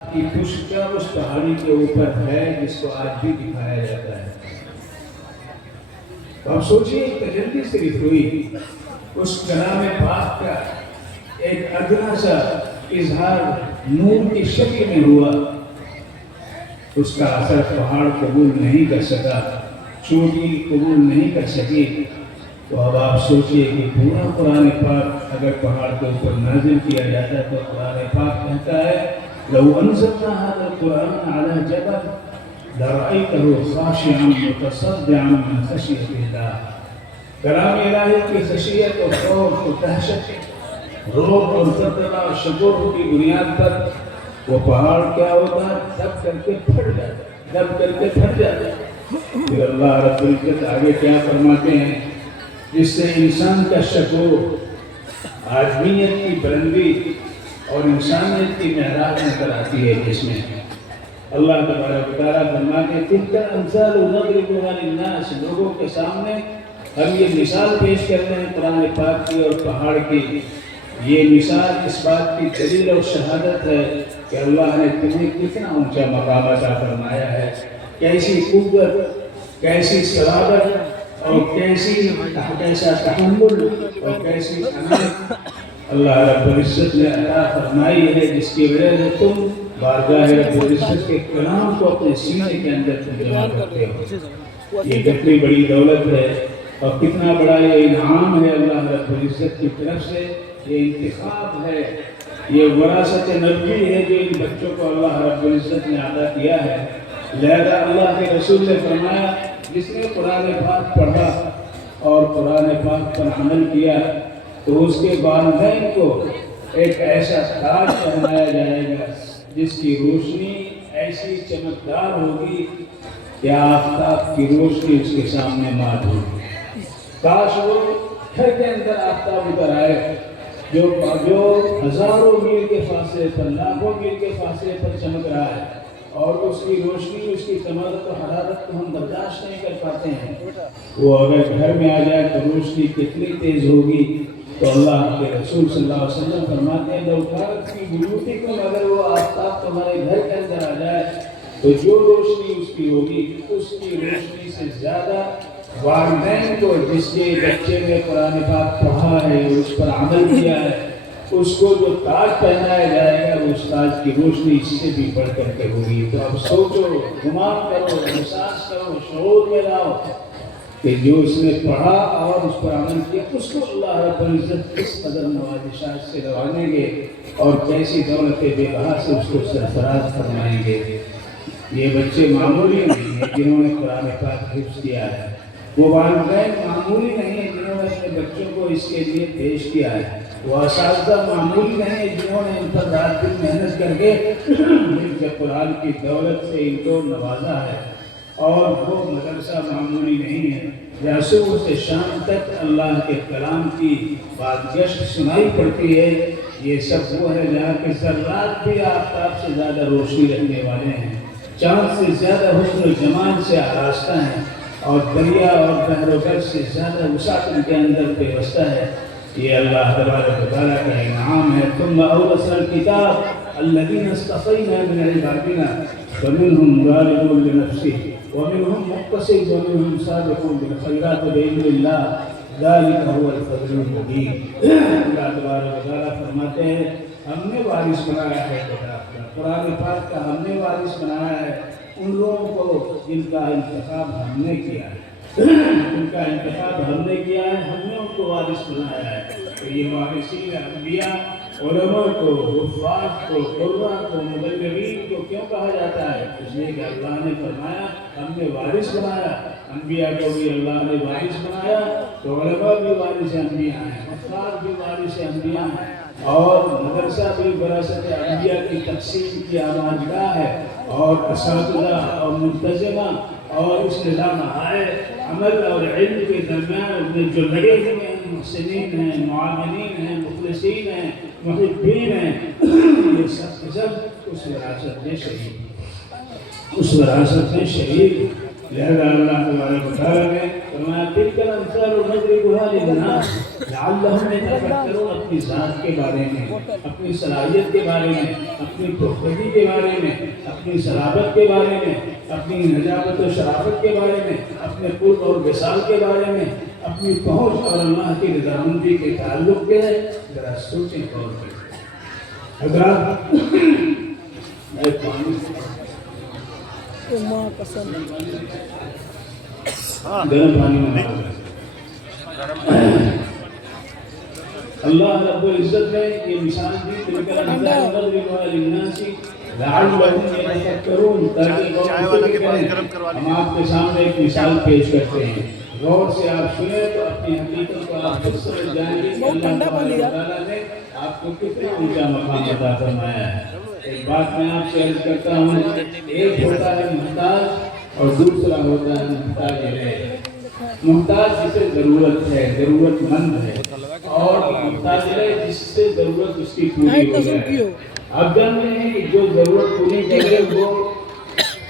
کی پشت اس پہاڑی کے اوپر ہے جس کو آج بھی دکھایا جاتا ہے۔ تو آپ سوچئے ایک تجلی صرف ہوئی اس کلام پاک کا ایک ادنا سا اظہار نور کی شکل میں ہوا، اس کا اثر پہاڑ قبول نہیں کر سکا، چوٹی قبول نہیں کر سکی۔ تو اب آپ سوچئے کہ پورا قرآن پاک اگر پہاڑ کے اوپر نازل کیا جاتا ہے تو قرآن پاک کہتا ہے لو انزلنا هذا القرآن على جبل لرأيته خاشعا متصدعا من خشية الله۔ کلام الہی کی خشیت اور خوف اور دہشت، روب اور دبدبہ اور شکوہ کی بنیاد پر وہ پہاڑ کیا ہوتا ہے؟ دب کر کے پھٹ جاتا ہے، دب کر کے پھٹ جاتا ہے۔ پھر اللہ رب العزت آگے کیا فرماتے ہیں؟ جس سے انسان کا شکوہ، آدمیت کی بلندی اور انسانیت کی معراج نظر آتی ہے، جس میں اللہ تبارک و تعالیٰ فرماتے ہیں تلک الامثال نضربها للناس، لوگوں کے سامنے ہم یہ مثال پیش کرتے ہیں قرآن پاک کی اور پہاڑ کی۔ یہ مثال اس بات کی دلیل اور شہادت ہے کہ اللہ نے تمہیں کتنا اونچا مقام عطا فرمایا ہے، کیسی قوت، کیسی صلابت اور کیسا تحمل اور کیسی عنایت اللہ رب العزت نے عطا فرمائی ہے، جس کی وجہ سے تم بارگاہ رب العزت کے کلام کو اپنے سینے کے اندر تم جمع کرتے ہو۔ یہ کتنی بڑی دولت ہے اور کتنا بڑا یہ انعام ہے اللہ رب العزت کی طرف سے، یہ انتخاب ہے، یہ وراثت نبوی ہے جو ان بچوں کو اللہ رب العزت نے عطا کیا ہے۔ لہذا اللہ کے رسول نے فرمایا جس نے قرآن پاک پڑھا اور قرآن پاک پر عمل کیا تو اس کے والدین کو ایک ایسا تاج پہنایا جائے گا جس کی روشنی ایسی چمکدار ہوگی کہ آفتاب کی روشنی اس کے سامنے مات ہوگی۔ کاش وہ گھر کے اندر آفتاب اتر آئے جو ہزاروں میل کے فاصلے پر، لاکھوں میل کے فاصلے پر چمک رہا ہے، اور اس کی روشنی، اس کی چمک و حرارت کو ہم برداشت نہیں کر پاتے ہیں۔ وہ اگر گھر میں آ جائے تو روشنی کتنی تیز ہوگی۔ تو اللہ کے رسول صلی اللہ علیہ وسلم فرماتے ہیں لو کانت فی بیوتکم، اگر وہ آفتاب تمہارے گھر کے اندر آ جائے تو جو روشنی اس کی ہوگی، اس کی روشنی سے زیادہ والدین کو جس کے بچے نے قرآن پاک پڑھا ہے، اس پر عمل کیا ہے، اس کو جو تاج پہنایا جائے گا وہ اس تاج کی روشنی اس سے بھی بڑھ کر کے ہوگی۔ تو اب سوچو، گمان کرو، احساس کرو، شعور میں لاؤ کہ جو اس نے پڑھا اور اس پر عمل کیا اس کو اللہ رب العزت کس قدر نوازشات سے نوازیں گے اور کیسی دولت بے بہا سے اس کو سرفراز فرمائیں گے۔ یہ بچے معمولی نہیں ہیں جنہوں نے قرآن پاک حفظ کیا ہے، وہ والدین معمولی نہیں ہیں جنہوں نے اپنے بچوں کو اس کے لیے پیش کیا ہے، وہ اساتذہ معمولی نہیں ہیں جنہوں نے ان پر رات دن محنت کر کے مل قرآن کی دولت سے ان کو نوازا ہے، اور وہ مدرسہ معمولی نہیں ہے جہاں صبح سے شام تک اللہ کے کلام کی بازگشت سنائی پڑتی ہے۔ یہ سب وہ ہے جہاں کے ذرات بھی آفتاب سے زیادہ روشنی رکھنے والے ہیں، چاند سے زیادہ حسن و جمال سے آراستہ ہیں، اور دریا اور بحر و بر سے زیادہ وسعت ان کے اندر پیوستہ ہے۔ یہ اللہ تبارک و تعالیٰ کا انعام ہے۔ ثم اورثنا الکتاب الذین اصطفینا من عبادنا فمنهم ظالم لنفسه ومنهم مقتصد ومنهم سابق بالخيرات بإذن الله ذلك هو الفضل المبين۔ اللہ تبارک و تعالیٰ فرماتے ہیں ہم نے وارث بنایا ہے کتاب کا، قرآن پاک کا ہم نے وارث بنایا ہے ان لوگوں کو جن کا انتخاب ہم نے کیا ہے، ان کا انتخاب ہم نے کیا ہے، ہم نے ان کو وارث بنایا ہے۔ تو یہ وارثین انبیاء، علماء کو، حفاظ کو، قرآن کو، مبلغین کو کیوں کہا جاتا ہے؟ اس لیے کہ اللہ نے فرمایا ہم نے وارث بنایا، انبیاء کو بھی اللہ نے وارث بنایا، تو علماء بھی وارث انبیاء ہیں، حفاظ بھی وارث انبیاء ہیں، اور مدرسہ بھی وراثت انبیاء کی تقسیم کی آماجگاہ ہے، اور اساتذہ اور منتظمہ اور اس نظام عمل اور علم کے درمیان میں جو لگے ہوئے ہیں، محسنین ہیں، معاملین ہیں، مخلصین ہیں، محبین ہیں، یہ سب کے سب اس وراثت میں شریک، اس وراثت میں شریک۔ لہذا اللہ تبارک و تعالیٰ نے فرمایا تلک الامثال نضربها للناس لعلهم يتفکرون، اپنی ذات کے بارے میں، اپنی صلاحیت کے بارے میں، اپنی پختگی کے بارے میں، اپنی صلابت کے بارے میں، اپنی نجابت و شرافت کے بارے میں، اپنے قرب اور وصال کے بارے میں، اپنی پہنچ اور اللہ کی رضامندی کے تعلق کے ذرا سوچیں غور کریں۔ حضرات ایک پانی گرم پانی میں اللہ رب العزت نے یہ مثال دی تلک الامثال نضربها للناس لعلهم يتفکرون، تاکہ غور کریں۔ ہم آپ کے سامنے ایک مثال پیش کرتے ہیں، غور سے آپ سنیں تو اپنی حقیقت کو آپ خود سمجھ جائیں گے کہ اللہ تعالیٰ نے آپ کو کتنا اونچا مقام عطا فرمایا ہے۔ ایک بات میں آپ سے عرض کرتا ہوں، ایک ہوتا ہے محتاج اور دوسرا ہوتا ہے محتاج ہے۔ محتاج جسے ضرورت ہے، ضرورت مند ہے، اور محتاج ہے جس سے ضرورت اس کی پوری ہو جائے۔ آپ جانتے ہیں کہ جو ضرورت پوری کرے وہ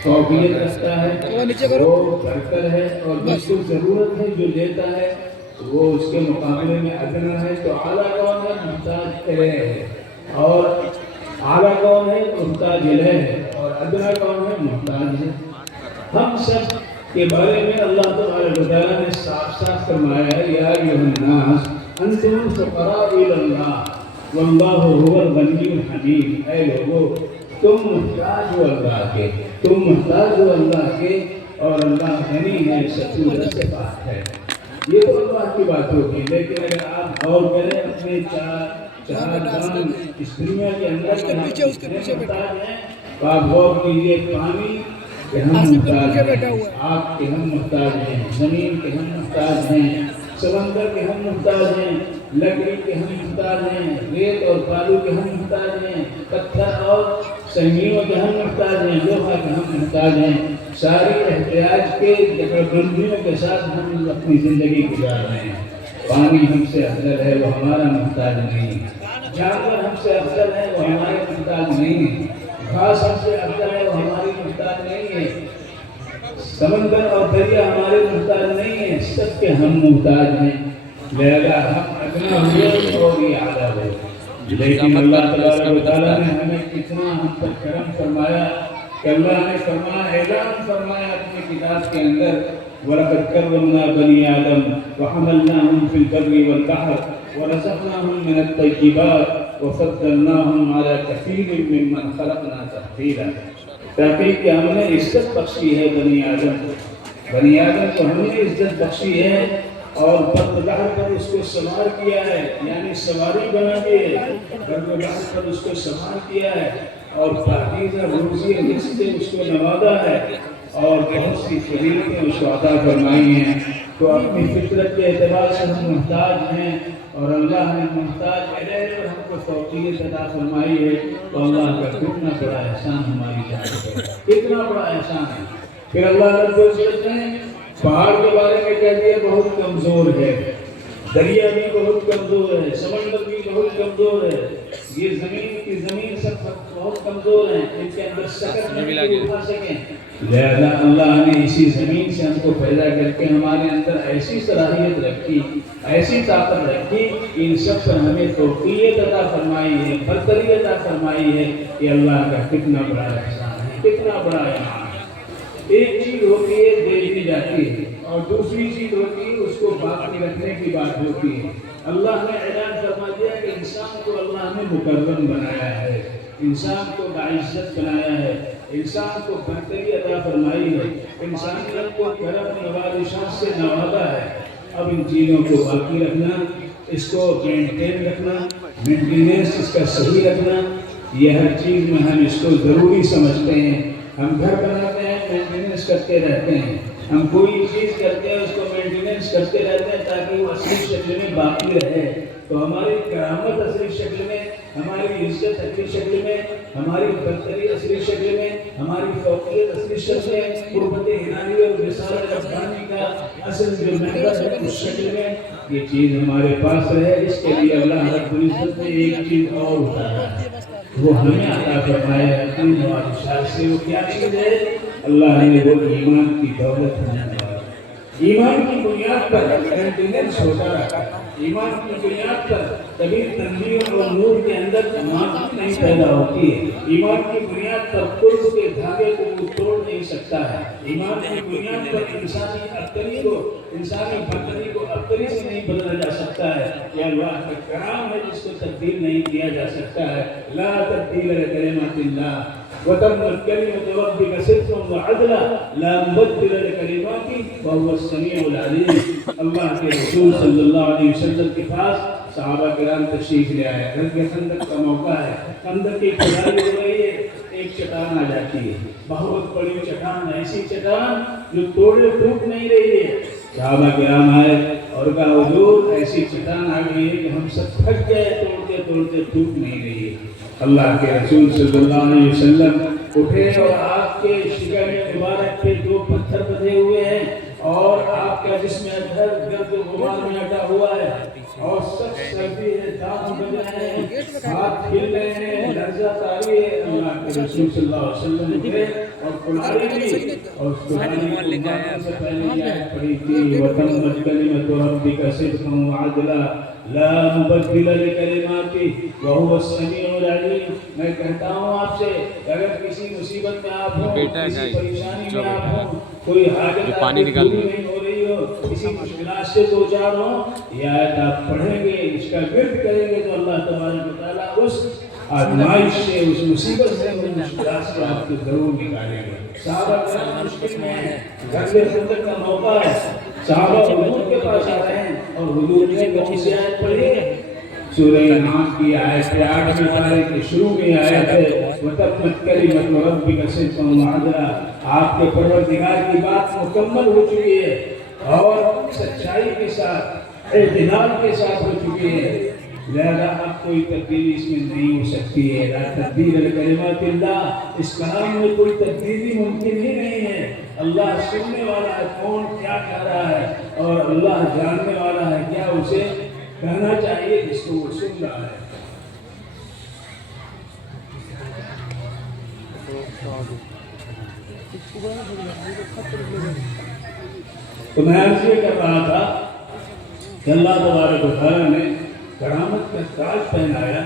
قابلیت رکھتا ہے، وہ برتر ہے، اور جس کو ضرورت ہے جو لیتا ہے وہ اس کے مقابلے میں ادنا ہے۔ تو اعلیٰ کون ہے؟ محتاج ہے، اور اعلیٰ کون ہے؟ محتاج ہے، اور ادنا کون ہے؟ محتاج ہے۔ ہم سب کے بارے میں اللہ تبارک و تعالیٰ نے صاف صاف فرمایا ہے، یا ایھا الناس انتم الفقراء الی اللہ واللہ هو الغنی الحمید۔ اے لوگو تم محتاج ہو اللہ کے، تم محتاج ہو اللہ کے، اور اللہ غنی ہے، ستور سے پاک ہے۔ یہ تو اللہ کی بات ہوگی، لیکن اگر آپ غور کریں اپنے چار جان اس دنیا کے اندر محتاج ہیں تو آپ غور کیجیے، پانی کہ ہم محتاج ہیں، آپ کے ہم محتاج ہیں، زمین کے ہم محتاج ہیں، سمندر کے ہم محتاج ہیں، لکڑی کے ہم محتاج ہیں، ریت اور بالو کے ہم محتاج ہیں، پتھر اور سنگینوں کے ہم محتاج ہیں، لوہا کے ہم محتاج ہیں۔ ساری احتیاج کے جگربندیوں کے ساتھ ہم اپنی زندگی گزار رہے ہیں۔ پانی ہم سے افضل ہے، وہ ہمارا محتاج نہیں۔ جانور ہم سے افضل ہے، وہ ہمارے محتاج نہیں ہے۔ گھاس ہم سے افضل ہے، وہ ہماری محتاج نہیں ہے۔ سمندر اور دریا ہمارے محتاج نہیں ہیں، سب کے ہم محتاج ہیں۔ لہذا ہم ادنا ہوئے اور یہ اعلیٰ ہوئے، لیکن اللہ تبارک و تعالیٰ نے ہمیں کتنا ہم پر کرم فرمایا کہ اللہ نے اعلان فرمایا اپنی کتاب کے اندر، وَلَقَدْ كَرَّمْنَا بَنِي آدَمَ وَحَمَلْنَاهُمْ فِي الْبَرِّ وَالْبَحْرِ وَرَزَقْنَاهُم مِّنَ الطَّيِّبَاتِ وَفَضَّلْنَاهُمْ عَلَىٰ كَثِيرٍ مِّمَّنْ خَلَقْنَا تَفْضِيلًا۔ تاکہ کہ ہم نے عزت بخشی ہے بنی آدم کو ہم نے عزت بخشی ہے، اور بحر پر اس کو سوار کیا ہے، یعنی سواری بنا کے بحر پر اس کو سوار کیا ہے، اور پاکیزہ روزی رزق سے اس کو نوازا ہے، اور بہت سی فضیلتیں اس کو عطا فرمائی ہیں۔ تو اپنی فطرت کے اعتبار سے ہم محتاج ہیں، اور اللہ نے محتاج الیہ پر ہم کو فوقیت عطا فرمائی ہے۔ تو اللہ کا کتنا بڑا احسان ہماری جانب ہے، کتنا بڑا احسان ہے۔ پھر اللہ رب العزت نے پہاڑ کے بارے میں کہہ دیا بہت کمزور ہے، دریا بھی بہت کمزور ہے، سمندر بھی بہت کمزور ہے، یہ زمین سب بہت کمزور ہیں، ان کے اندر سکت نہیں اٹھا سکیں۔ لہذا اللہ نے اسی زمین سے ہم کو پیدا کر کے ہمارے اندر ایسی صلاحیت رکھی، ایسی طاقت رکھی، ان سب پر ہمیں فوقیت عطا فرمائی ہے، برتری عطا فرمائی ہے۔ کہ اللہ کا کتنا بڑا احسان ہے، کتنا بڑا انعام ہے۔ ایک چیز ہوتی ہے دے دی جاتی ہے، اور دوسری چیز ہوتی ہے اس کو باقی رکھنے کی بات ہوتی ہے۔ اللہ نے اعلان فرما دیا کہ انسان کو اللہ نے مکرم بنایا ہے، انسان کو باعزت بنایا ہے، انسان کو برتری عطا فرمائی ہے، انسانیت کو کرم نوازشات سے نوازا ہے۔ اب ان چیزوں کو باقی رکھنا، اس کو مینٹین رکھنا، مینٹیننس اس کا صحیح رکھنا، یہ ہر چیز میں ہم اس کو ضروری سمجھتے ہیں۔ ہم گھر بناتے ہیں، مینٹیننس کرتے رہتے ہیں، ہم کوئی چیز کرتے ہیں اس کو مینٹیننس کرتے رہتے ہیں تاکہ وہ اصلی شکل میں باقی رہے۔ تو ہماری کرامت اصلی شکل میں، ہماری عزت اصلی شکل میں، ہماری برتری اصلی شکل میں، ہماری فوقیت اصلی شکل میں، قربت الہی اور رسالت ربانی کا اصل جو محور ہے اس شکل میں یہ چیز ہمارے پاس رہے۔ اس کے لیے اللہ رب العزت نے ایک چیز اور اتارا ہے، وہ ہمیں عطا فرمایا ہے اپنی نوازشات سے۔ وہ کیا چیز ہے؟ اللہ نے وہ ایمان کی دولت ہمیں دی۔ ایمان کی بنیاد پر مینٹیننس ہوتا رہتا ہے، ایمان کی بنیاد پر کبھی تنویر اور نور کے اندر جماعت نہیں پیدا ہوتی ہے، ایمان کی بنیاد پر قرب کے دھاگے کو وہ توڑ نہیں سکتا ہے، ایمان کی بنیاد پر انسانی ابتری کو، انسانی برتری کو ابتری سے نہیں بدلا جا سکتا ہے، یہ اللہ کا کرام ہے جس کو تبدیل نہیں کیا جا سکتا ہے۔ لا تبدیل لکلمات اللہ وتمت کلمۃ ربک صدقا وعدلا لا مبدل لکلماته وهو السمیع العلیم۔ اللہ کے رسول صلی اللہ علیہ وسلم کے پاس صحابہ کرام تشریف لے آئے، غزوہ خندق کا موقع ہے، خندق کی کھدائی ہو رہی ہے، ایک چٹان آ جاتی ہے، بہت بڑی چٹان، ایسی چٹان جو توڑے ٹوٹ نہیں رہی ہے۔ صحابہ کرام آئے اور کہا حضور ایسی چٹان آ گئی ہے کہ ہم سب تھک گئے، توڑتے توڑتے ٹوٹ نہیں رہی ہے۔ اللہ کے رسول صلی اللہ علیہ وسلم اٹھے اور آپ کے شکم مبارک پہ دو پتھر بدھے ہوئے ہیں اور آپ کا جسم اندر گرد و غبار میں لٹا ہوا ہے اور سخت سردی ہے، دانت بج رہے ہیں، ہاتھ ہل رہے ہیں، لرزہ طاری ہے۔ اللہ کے رسول صلی اللہ علیہ وسلم اٹھے اور کلاڑی لی اور اس کلاڑی کو مارنے سے پہلے یہ آیت پڑھی تھی وَتَمَّتْ كَلِمَةُ رَبِّكَ صِدْقًا وَعَدْلًا لا مبدل لکلماتی وہو السمیع العلیم۔ میں کہتا ہوں آپ سے اگر کسی مصیبت میں آپ ہوں، کسی پریشانی میں آپ ہوں، کوئی حاجت آپ کی پوری نہیں ہو رہی ہو، کسی مشکلات سے دو چار ہوں، یہ آیت آپ پڑھیں گے، اس کا ورد کریں گے تو اللہ تبارک و تعالیٰ اس آزمائش سے، اس مصیبت سے، اس مشکلات سے آپ کو ضرور نکالیں گے۔ صحابہ کرام مشکل میں ہیں، غزوہ خندق کا موقع ہے، صحابہ حضور کے پاس آ رہے ہیں اور حضور نے کون سی آیت پڑھی؟ سورہ انعام کی آیت 8ویں پارے کے شروع میں آیت ہے وَتَمَّتْ كَلِمَةُ رَبِّكَ صِدْقًا وَعَدْلًا۔ آپ کے پروردگار کی بات مکمل ہو چکی ہے اور سچائی کے ساتھ، اعتدال کے ساتھ ہو چکی ہے، لہذا اب کوئی تبدیلی اس میں نہیں ہو سکتی ہے۔ لا تبدیل لکلمات اللہ، اس کلام میں کوئی تبدیلی ممکن ہی نہیں ہے۔ اللہ سننے والا ہے کون کیا کہہ رہا ہے اور اللہ جاننے والا ہے کیا اسے کہنا چاہیے جس کو وہ سن رہا ہے۔ تو میں عرض یہ کر رہا تھا کہ اللہ تبارک و تعالیٰ نے کرامت کا تاج پہنایا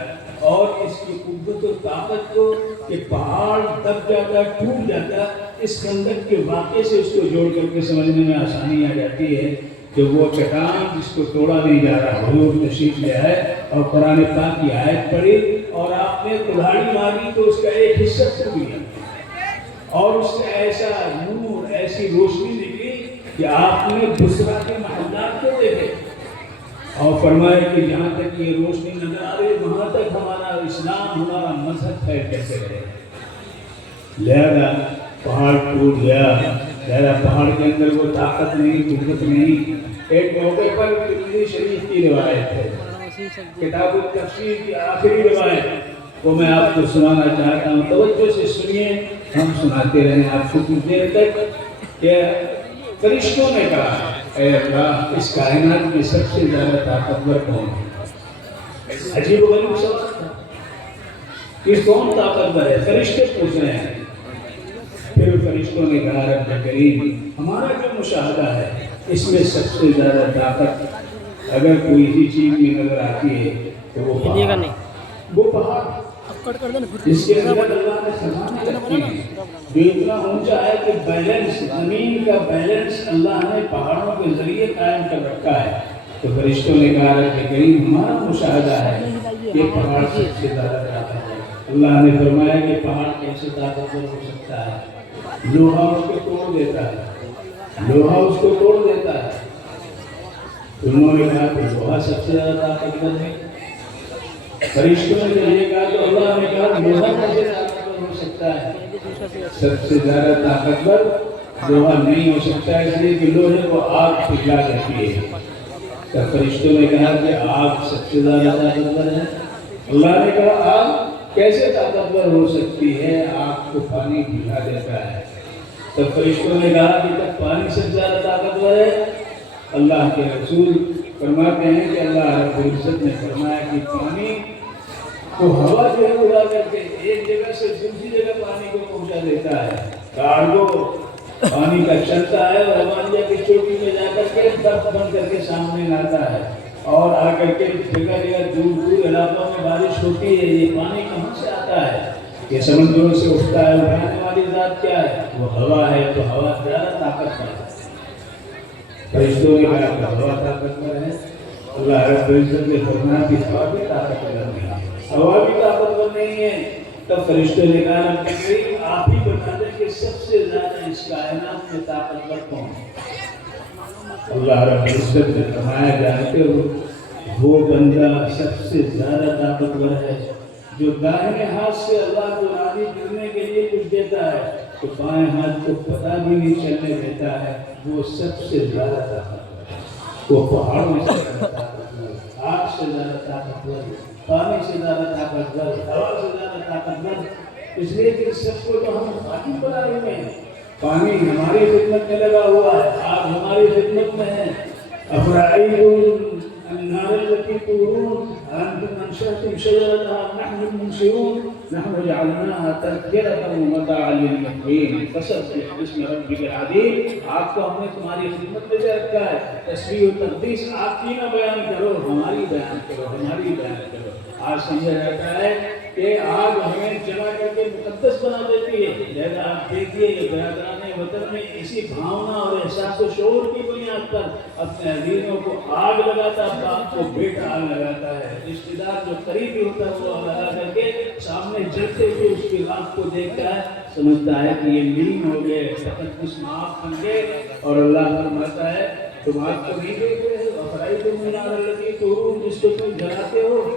اور اس کی قوت و طاقت کو کہ پہاڑ دب جاتا، ٹوٹ جاتا، اس خندق کے واقعے سے اس کو جوڑ کر کے سمجھنے میں آسانی آ جاتی ہے کہ وہ چٹان جس کو توڑا نہیں جا رہا، حضور تشریف لے آئے اور قرآن پاک کی آیت پڑھی اور آپ نے کلاڑی ماری تو اس کا ایک حصہ ٹوٹ گیا اور اس سے ایسا نور، ایسی روشنی نکلی کہ آپ نے بصرہ کے محلات کو دیکھے اور فرمایا کہ جہاں تک یہ روشنی نظر آ رہی وہاں تک ہمارا اسلام، ہمارا مذہب پھیل کیسے رہے۔ لہذا پہاڑ ٹوٹ گیا، لہذا پہاڑ کے اندر وہ طاقت نہیں، قوت نہیں۔ ایک موقع پر ترمذی شریف کی روایت ہے، کتاب التفسیر کی آخری روایت، وہ میں آپ کو سنانا چاہتا ہوں، توجہ سے سنیے، ہم سناتے رہیں آپ کو کچھ دیر تک کہ فرشتوں نے کہا اے اللہ اس کائنات میں سب سے زیادہ طاقتور کون ہے؟ عجیب و غریب سوال تھا کہ کون طاقتور ہے؟ فرشتے پوچھ رہے ہیں۔ پھر فرشتوں نے کہا رب کریم ہمارا جو مشاہدہ ہے اس میں سب سے زیادہ طاقت اگر کوئی ہی چیز میں نظر آتی ہے تو وہ پہاڑ جس کے اندر اللہ نے خزانے رکھے ہیں، جو اتنا اونچا ہے کہ بیلنس، زمین کا بیلنس اللہ نے پہاڑوں کے ذریعے قائم کر رکھا ہے۔ تو فرشتوں نے کہا رب کریم ہمارا مشاہدہ ہے کہ پہاڑ سب سے زیادہ طاقت ہے۔ اللہ نے فرمایا کہ پہاڑ کیسے طاقتور ہو سکتا ہے؟ لوہا اس کو توڑ دیتا ہے، لوہا اس کو توڑ دیتا ہے۔ انہوں نے کہا کہ لوہا سب سے زیادہ طاقتور ہے۔ فرشتوں نے یہ کہا تو اللہ نے کہا لوہا کیسے طاقتور ہو سکتا ہے؟ سب سے زیادہ طاقتور لوہا نہیں ہو سکتا ہے، اس لیے کہ لوہے کو آگ پگھلا دیتی ہے۔ تو فرشتوں نے کہا کہ آگ سب سے زیادہ طاقتور ہے۔ اللہ نے کہا آگ کیسے طاقتور ہو سکتی ہے؟ آگ کو پانی پگھلا دیتا ہے۔ تو فرشتوں نے کہا کہ تب پانی سب سے زیادہ طاقتور ہے۔ اللہ کے رسول فرماتے ہیں کہ اللہ رب العزت نے فرمایا کہ پانی کو ہوا جو اڑا کر کے ایک جگہ سے دوسری جگہ پانی کو پہنچا دیتا ہے، کارگو پانی کا چلتا ہے اور ہمالیہ کی چوٹی میں جا کر کے برف بن کر کے سامنے لاتا ہے، اور آ کر کے جگہ جگہ دور دور علاقوں میں بارش ہوتی ہے۔ یہ پانی کہاں سے آتا ہے؟ یہ سمندروں سے اٹھتا ہے۔ اٹھانے والی ذات کیا ہے؟ وہ ہوا ہے۔ تو ہوا زیادہ طاقتور ہے۔ فرشتوں نے کہا کہ ہوا طاقتور ہے، اللہ رب العزت نے فرمایا کہ ہوا بھی طاقتور نہیں ہے، ہوا بھی طاقتور نہیں ہے۔ تب فرشتوں نے کہا رب کریم آپ ہی بتا دیں کہ سب سے زیادہ اس کائنات میں طاقتور کون ہے؟ اللہ رب العزت نے فرمایا جانتے ہو وہ بندہ سب سے زیادہ طاقتور ہے جو دائیں ہاتھ سے اللہ کو راضی کرنے کے لیے کچھ دیتا ہے تو بائیں ہاتھ کو پتہ بھی نہیں چلنے دیتا ہے، وہ سب سے زیادہ طاقتور ہے۔ وہ پہاڑوں سے زیادہ طاقتور، آگ سے زیادہ طاقتور، پانی سے زیادہ طاقتور، ہوا سے زیادہ طاقتور، اس لیے کہ سب کو تو ہم خاطی بنائے ہوئے ہیں۔ پانی ہماری خدمت میں لگا ہوا ہے، آگ ہماری خدمت میں ہے۔ افرائیتم النار التي تورون أأنتم أنشأتم شجرتها نحن المنشئون نحن جعلناها تذكرة ومتاعا للمقوين فسبح باسم ربك العظيم۔ آپ کو ہم نے تمہاری خدمت میں دے رکھا ہے، تسبیح و تقدیس آپ کی نہ بیان کرو، ہماری بیان کرو، ہماری بیان کرو۔ آج سمجھا جاتا ہے کہ آگ ہمیں جلا کر کے مقدس بنا دیتی ہے، لہذا آپ دیکھیے یہ برادران وطن میں اسی بھاونا اور احساس و شعور کی بنیاد پر اپنے عزیزوں کو آگ لگاتا ہے، باپ کو بیٹا آگ لگاتا ہے، رشتے دار جو قریبی ہوتا ہے وہ لگا کر کے سامنے جلتے ہوئے اس کی آگ کو دیکھتا ہے، سمجھتا ہے کہ یہ لین ہو گئے، تقدس معاف بن گئے، اور اللہ فرماتا ہے تم آگ کو نہیں دیکھ رہے ہو، افرائیتم النار التي تورون، جس کو تم جلاتے ہو،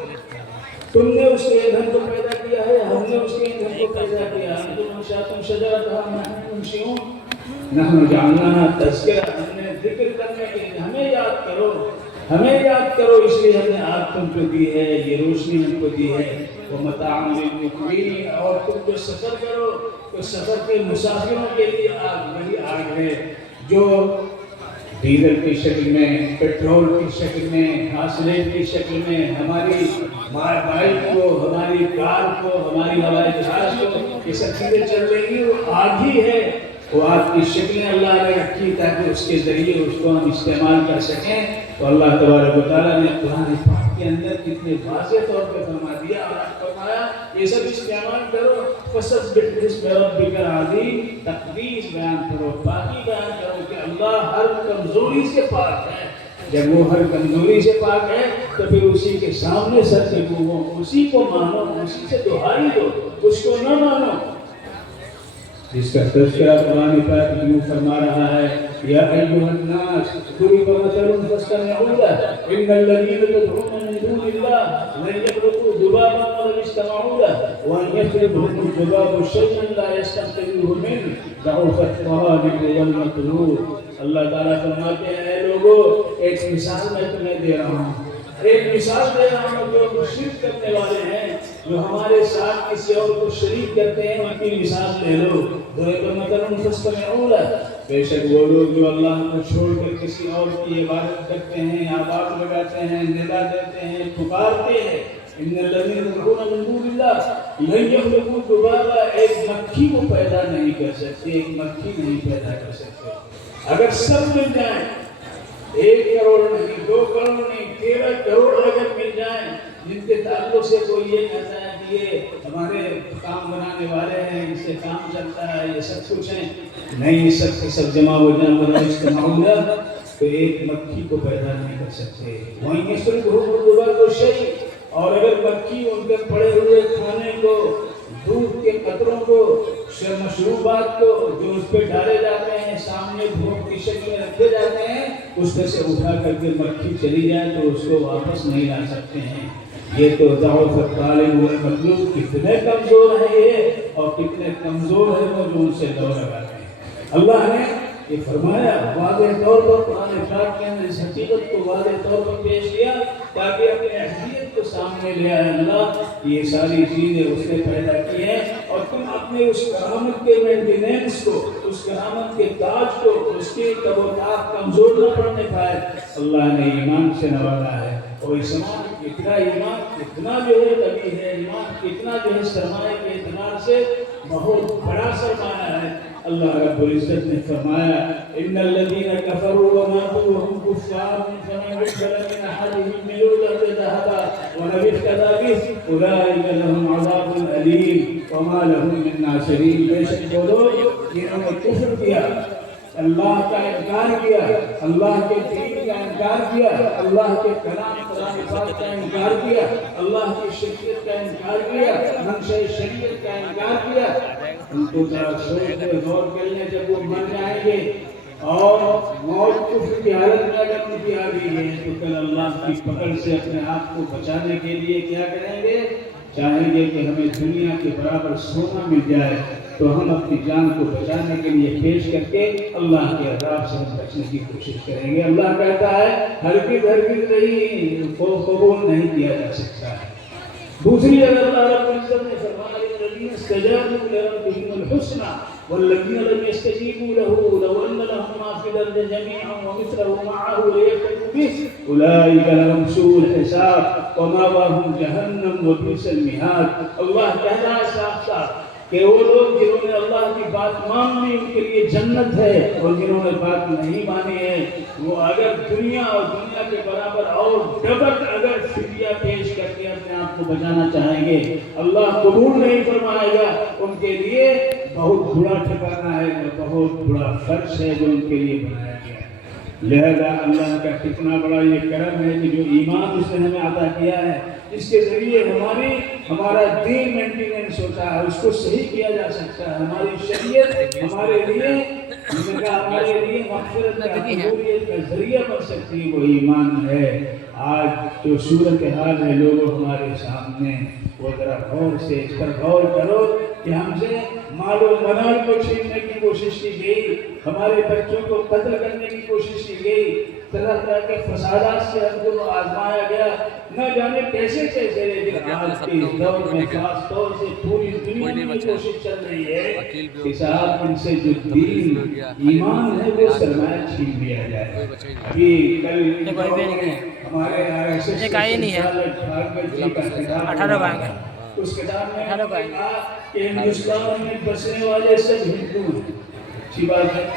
تم نے اس کے ایندھن کو پیدا کیا ہے، ہم نے اس کے ایندھن کو پیدا کیا۔ انتم انشأتم شجرتها نحن المنشئون نحن جعلناها تذکرہ، ہم نے ذکر کرنے کے لیے ہمیں یاد کرو، ہمیں یاد کرو، اس لیے ہم نے آگ تم کو دی ہے، یہ روشنی ہم کو دی ہے، ومتاعا للمقوین، اور تم جو سفر کرو تو سفر کے مسافروں کے لیے آگ وہی آگ ہے جو ڈیزل کی شکل میں، پیٹرول کی شکل میں، غاسلیٹ کی شکل میں ہماری بائک کو، ہماری کار کو، ہماری ہوائی جہاز کو، یہ سب چیزیں چل رہی ہیں، وہ آگ ہی ہے۔ وہ آگ کی شکلیں اللہ نے رکھی تاکہ اس کے ذریعے اس کو ہم استعمال کر سکیں۔ تو اللہ تبارک و تعالیٰ نے قرآن پاک کے اندر کتنے واضح طور پہ فرما دیا اور فرمایا یہ سب استعمال کرو، فسبح باسم ربک العظیم، تقدیس بیان کرو، پاکی بیان کرو کہ اللہ ہر کمزوری سے پاک ہے۔ جب وہ ہر کمزوری سے پاک ہے تو پھر اسی کے سامنے سر کے گو، اسی کو مانو، اسی سے دہائی دو، اس کو نہ مانو۔ جس کا تذکرہ قرآن پاک میں فرما رہا ہے یا ایھا الناس ضرب مثل فاستمعوا له ان الذين تدعون من دون الله لن يخلقوا ذبابا ولو اجتمعوا له وان يسلبهم الذباب شيئا لا يستنقذوه منه ضعف الطالب والمطلوب۔ اللہ تعالیٰ فرماتے ہیں اے لوگوں ایک مثال میں تمہیں دے رہا ہوں، ایک مثال دے رہا ہوں، جو شرک کرنے والے ہیں، جو ہمارے ساتھ کسی اور کو شریک کرتے ہیں، ان کی مثال لے لو۔ بے شک وہ لوگ جو اللہ کو چھوڑ کر کسی اور کی عبادت کرتے ہیں، آواز لگاتے ہیں، ندا دیتے ہیں، پکارتے ہیں، ان الذین یدعون من دون اللہ لن یخلقوا ذبابا، ایک مکھی کو پیدا نہیں کر سکتے، ایک مکھی نہیں پیدا کر سکتے۔ اگر سب مل جائیں، 1 کروڑ نہیں، 2 کروڑ نہیں، 13 کروڑ اگر مل جائیں جن کے تعلق سے کوئی یہ کہتا ہے کہ یہ ہمارے کام بنانے والے ہیں، اس سے کام چلتا ہے، یہ سب کچھ ہیں، نہیں، سب کے سب جمع ہو جائیں بنا اجتماع ہوا تو ایک مکھی کو پیدا نہیں کر سکتے۔ وہیں یسلبھم الذباب شیء، اور اگر مکھی ان کے پڑے ہوئے کھانے کو، دودھ کے قطروں کو، مشروبات کو جو اس پہ ڈالے جاتے ہیں، سامنے بھوک کی شکل میں رکھے جاتے ہیں، اس میں سے اٹھا کر کے مکھی چلی جائے تو اس کو واپس نہیں لا سکتے ہیں۔ یہ تو ضعف الطالب والمطلوب، کتنے کمزور ہیں یہ اور کتنے کمزور ہیں وہ جو ان سے دو لگاتے ہیں۔ اللہ نے یہ فرمایا واضح طور پر قرآن پاک کے اندر اس حقیقت کو واضح طور پر پیش کیا تاکہ اپنے اہلیت کو سامنے لے آئے۔ اللہ یہ ساری چیزیں اس نے پیدا کی ہیں اور تم اپنے اس کرامت کے مینٹیننس کو، اس کرامت کے تاج کو، اس کی کبوتاب کمزور نہ پڑنے پائے۔ اللہ نے ایمان سے نوازا ہے اور ایمان اتنا جو ہے قوی ہے، ایمان اتنا جو ہے سرمایہ کے اعتبار سے بہت بڑا سرمایہ ہے۔ اللہ رب العزت نے فرمایا ان الذين كفروا وماتوا وهم كفار فمن يقبل من احدهم ملء الارض ذهبا ولو افتدى به اولئك لهم عذاب اليم وما لهم من ناصرين. بے شک وہ لوگ جنہوں نے کفر کیا، اللہ کا انکار کیا، اللہ کے دین کا انکار کیا، اللہ کے کلام قرآن پاک کا انکار کیا، اللہ کی شریعت کا انکار کیا، منشا شریعت کا انکار کیا، ان کو ذرا سوچ کر غور کر لیں جب وہ مر جائیں گے اور موت کفر کی حالت میں اگر ان کی آ گئی ہے تو کل اللہ کی پکڑ سے اپنے آپ کو بچانے کے لیے کیا کریں گے؟ چاہیں گے کہ ہمیں دنیا کے برابر سونا مل جائے تو ہم اپنی جان کو بچانے کے لیے پیش کر کے اللہ کے عذاب سے ہم بچنے کی کوشش کریں گے. اللہ کہتا ہے ہرگز ہرگز نہیں، قبول نہیں کیا جا سکتا ہے. دوسری جگہ اللہ رب العزت نے فرمایا الذین استجابوا لربهم الحسنى والذین لم يستجیبوا له لو ان لهم ما في الارض جميعا ومثله معه ليفتدوا به اولئک لهم سوء الحساب ومأواهم جہنم وبئس المہاد. اللہ کہہ رہا ہے صاف صاف کہ وہ لوگ جنہوں نے اللہ کی بات مان لی ان کے لیے جنت ہے، اور جنہوں نے بات نہیں مانی ہے وہ اگر دنیا اور دنیا کے برابر اور ڈبل اگر فدیہ پیش کر کے اپنے آپ کو بچانا چاہیں گے اللہ قبول نہیں فرمائے گا. ان کے لیے بہت برا ٹھکانہ ہے اور بہت برا فرش ہے جو ان کے لیے بنایا گیا ہے. لہذا اللہ کا کتنا بڑا یہ کرم ہے کہ جو ایمان اس نے ہمیں عطا کیا ہے، اس کے ذریعے ہمارا دین مینٹیننس ہوتا ہے، اس کو صحیح کیا جا سکتا ہے. ہماری شریعت ہمارے لیے مغفرت کا قبولیت کا ذریعہ بن سکتی ہے، وہ ایمان ہے. آج جو صورتحال ہے لوگوں ہمارے سامنے، وہ ذرا غور سے اس پر غور کرو کہ ہم سے مال و منال کو چھیننے کی کوشش کی گئی، ہمارے بچوں کو قتل کرنے کی کوشش کی گئی، طرح طرح کے فسادات سے ہم کو آزمایا گیا، نہ جانے کیسے کیسے. لیکن آج کے دور میں خاص طور سے پوری دنیا میں کوشش چل رہی ہے کہ صاحب ان سے جو دین ایمان ہے وہ سرمایہ چھین لیا جائے. ابھی کل ہمارے ایک آئے نہیں ہے 18 بائیں اس کتاب میں کہا کہ ہندوستان میں بسنے والے سب ہندو ہیں. اچھی بات ہے.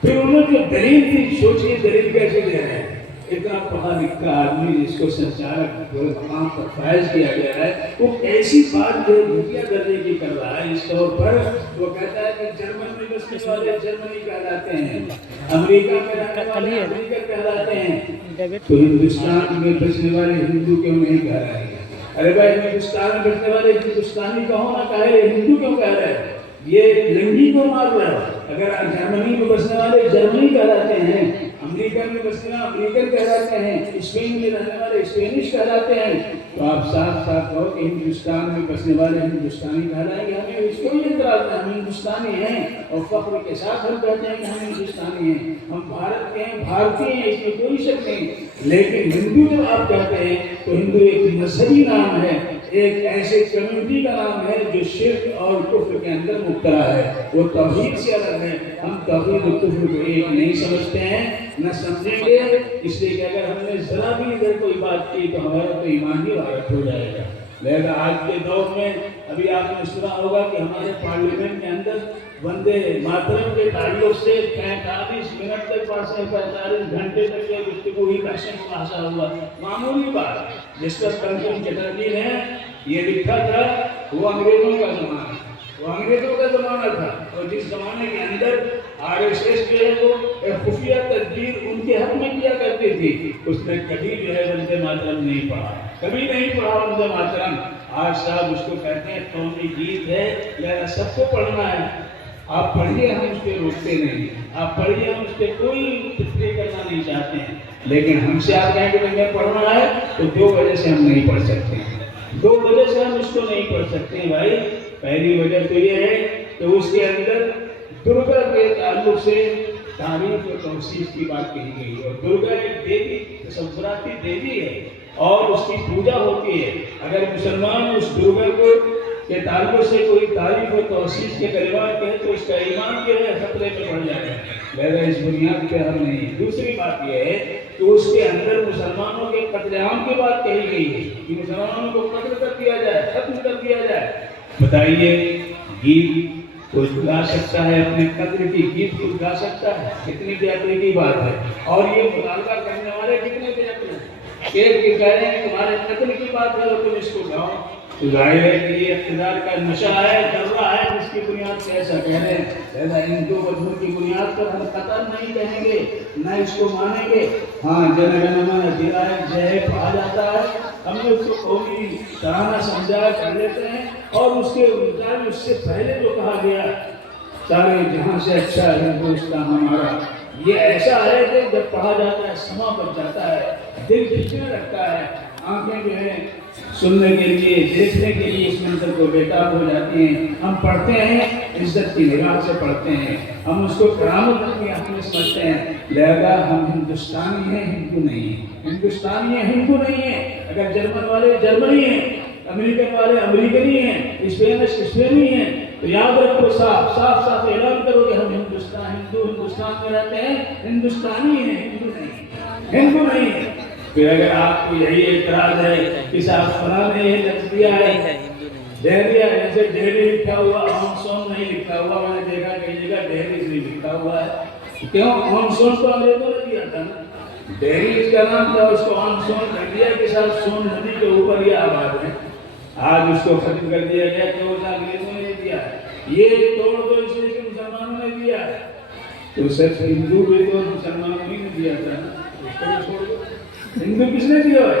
پھر انہوں نے جو دلیل تھی، سوچیے دلیل کیسے دے رہے ہیں. اتنا پڑھا لکھا آدمی جس کو سنچارک مقام پر فائز کیا گیا ہے، وہ ایسی بات جو دنیا درجے کی کر رہا ہے. اس طور پر وہ کہتا ہے کہ جرمن میں بسنے والے جرمنی کہلاتے ہیں، امریکہ میں رہنے والے امریکہ کہلاتے ہیں، تو ہندوستان میں بسنے والے ہندو کیوں نہیں کہہ رہے ہیں؟ ارے بھائی ہندوستان میں بسنے والے ہندوستانی کہو نہ کہے ہندو کیوں کہہ رہے ہیں؟ یہ لنگی کو مار رہا ہے. اگر جرمنی میں بسنے والے جرمنی کہلاتے ہیں، امریکہ میں بسنے والے امریکن کہلاتے ہیں، اسپین میں رہنے والے اسپینش کہلاتے ہیں، تو آپ صاف صاف کہو کہ ہندوستان میں بسنے والے ہندوستانی کہلائیں گے. ہمیں اس کو یہ اعتراض ہے، ہم ہندوستانی ہیں اور فخر کے ساتھ ہم کہتے ہیں کہ ہم ہندوستانی ہیں، ہم بھارت کے ہیں، بھارتی ہیں، اس میں کوئی شک نہیں. لیکن ہندو جب آپ کہتے ہیں تو ہندو ایک مذہبی نام ہے، ایک ایسے کمیونٹی کا نام ہے جو شرک اور کفر کے اندر مبتلا ہے. وہ توحید سے الگ ہے. ہم توحید و کفر کو ایک نہیں سمجھتے ہیں، نہ سمجھیں گے. اس لیے کہ اگر ہم نے ذرا بھی ادھر کوئی بات کی تو ہمارا تو ایمان ہی غلط ہو جائے گا. لہذا آج کے دور میں ابھی آپ نے سنا ہوگا کہ ہمارے پارلیمنٹ کے اندر وندے ماترم کے تعلق سے 45 منٹ تک 45 گھنٹے تک یہ گفتگو ہی کا خلاصہ ہوا. معمولی بات جس پر بنکم چٹرجی نے یہ لکھا تھا وہ انگریزوں کا زمانہ، وہ انگریزوں کا زمانہ تھا، اور جس زمانے کے اندر RSS جو ہے وہ خفیہ تدبیر ان کے حق میں کیا کرتی تھی، اس نے کبھی جو ہے وندے ماترم نہیں پڑھا، کبھی نہیں پڑھا وندے ماترم. آج صاحب اس کو کہتے ہیں قومی گیت ہے، لہذا سب کو پڑھنا ہے. آپ پڑھیے، ہم اس پہ روکتے نہیں، آپ پڑھیے، ہم اس پہ کوئی تفریح کرنا نہیں چاہتے ہیں. لیکن ہم سے آپ کہیں کہ ہمیں پڑھنا ہے تو 2 وجہ سے ہم نہیں پڑھ سکتے ہیں. 2 وجہ سے ہم اس کو نہیں پڑھ سکتے ہیں بھائی. پہلی وجہ تو یہ ہے کہ اس کے اندر درگا کے تعلق سے تعریف و توصیف کی بات کہی گئی ہے. اور درگا ایک دیوی، تصوراتی دیوی ہے اور اس کی پوجا ہوتی ہے. اگر مسلمان اس درگا کو کے تعلق سے کوئی تعریف و توصیف کے کلمات کہے تو اس کا ایمان جو ہے خطرے میں پڑ جائے گا. لہذا اس بنیاد پہ ہم نہیں. دوسری بات یہ ہے کہ اس کے اندر مسلمانوں کے قتل عام کی بات کہی گئی ہے کہ مسلمانوں کو قتل کر دیا جائے، ختم کر دیا جائے. بتائیے گیت کوئی گا سکتا ہے اپنے قدر کی گیت کو گا سکتا ہے؟ کتنی بے عقلی کی بات ہے. اور یہ مطالبہ کرنے والے کتنے بے عقل ہیں کہ کہہ رہے ہیں تمہارے قدر کی بات ہے اور تم اس کو گاؤ. ظاہر ہے کہ یہ اقتدار کا نشہ ہے، جذبہ ہے، جس کی بنیاد سے ایسا کہہ رہے ہیں. لہذا ان دو وجہوں کی بنیاد پر ہم قطعاً نہیں کہیں گے، نہ اس کو مانیں گے. ہاں جن گن من ادھیرائے جے کہا جاتا ہے، ہم نے اس کو قومی ترانہ سمجھا کر لیتے ہیں، اور اس کے مطابق اس سے پہلے جو کہا گیا سارے جہاں سے اچھا ہندوستان ہمارا، یہ ایسا ہے کہ جب پڑھا جاتا ہے سما بچ جاتا ہے، دل کھینچنے لگتا ہے، آنکھیں جو ہے سننے کے لیے دیکھنے کے لیے اس منظر کو بیتاب ہو جاتی ہیں. ہم پڑھتے ہیں عزت کی نگاہ سے پڑھتے ہیں، ہم اس کو کرامت کی حق میں سمجھتے ہیں. لہذا ہم ہندوستانی ہیں، ہندو نہیں ہیں. ہندوستانی ہیں، ہندو نہیں ہیں. اگر جرمن والے جرمنی ہیں، امریکن والے امریکنی ہیں، اسپینش اسپینی ہیں، تو یاد رکھو، صاف صاف صاف اعلان کرو کہ ہم ہندوستان میں رہتے ہیں، ہندوستانی ہیں، ہندو نہیں، ہندو نہیں ہیں. پھر اگر آپ کو یہی اعتراض ہے کہ صاحب فلاں نے یہ لفظ دیا ہے دہلی، ایسے دہلی لکھا ہوا آن سون نہیں لکھا ہوا، میں نے دیکھا کئی جگہ دہلی سے لکھا ہوا ہے. کیوں؟ آن سون تو انگریزوں نے دیا تھا نا، دہلی اس کا نام تھا، اس کو آن سون کر دیا کہ صاحب سون ندی کے اوپر یہ آباد ہے. آج اس کو ختم کر دیا گیا کہ وہ انگریزوں نے دیا ہے. یہ توڑ دو اس لیے کہ مسلمانوں نے دیا ہے. تو صرف ہندو بھی تو مسلمانوں ہی نے دیا تھا نا، اس کو بھی چھوڑ دو. ہندو کس نے دیا ہے؟